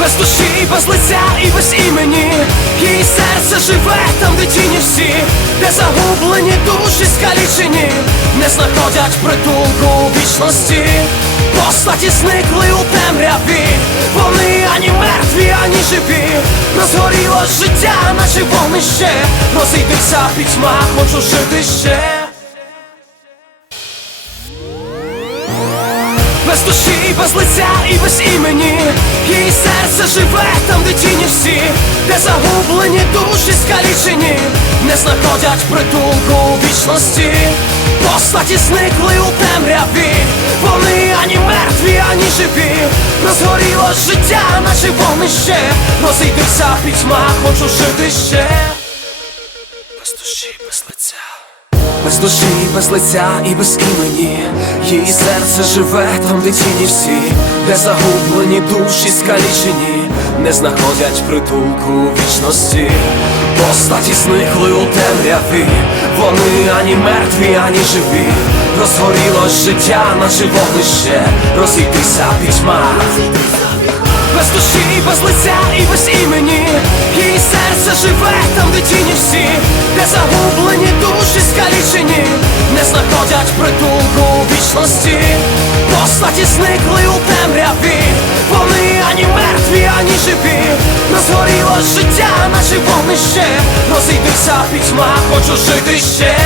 без душі, без лиця і без імені. Її серце живе там, де тіні всі, де загублені душі скалічені, не знаходять притулку у вічності. Постаті зникли у темряві, вони ані мертві, ані живі. Розгоріло життя, наче вогнище. Розійдися пітьма, хочу жити ще. Без душі, без лиця і без імені серце живе там, де тіні всі, де загублені душі скалічені, не знаходять притулку у вічності. Постаті зникли у темряві, вони ані мертві, ані живі. Розгоріло життя, наче вогнище. розійдуться пітьма, хочу жити ще. Душі, без лиця і без імені Її серце живе там, де тіні всі, де загублені душі скалічені, не знаходять притулку вічності. Постаті зникли у темряві, вони ані мертві, ані живі. Розгорілось життя, наче вогнище, розійтися пітьма. Без душі, без лиця і без імені Її серце живе там, де тіні всі, де загублені душі скалічені, не знаходять притулку у вічності. Постаті зникли у темряві, вони ані мертві, ані живі. Розгоріло життя, наче вогнище. Розійдися пітьма, хочу жити ще.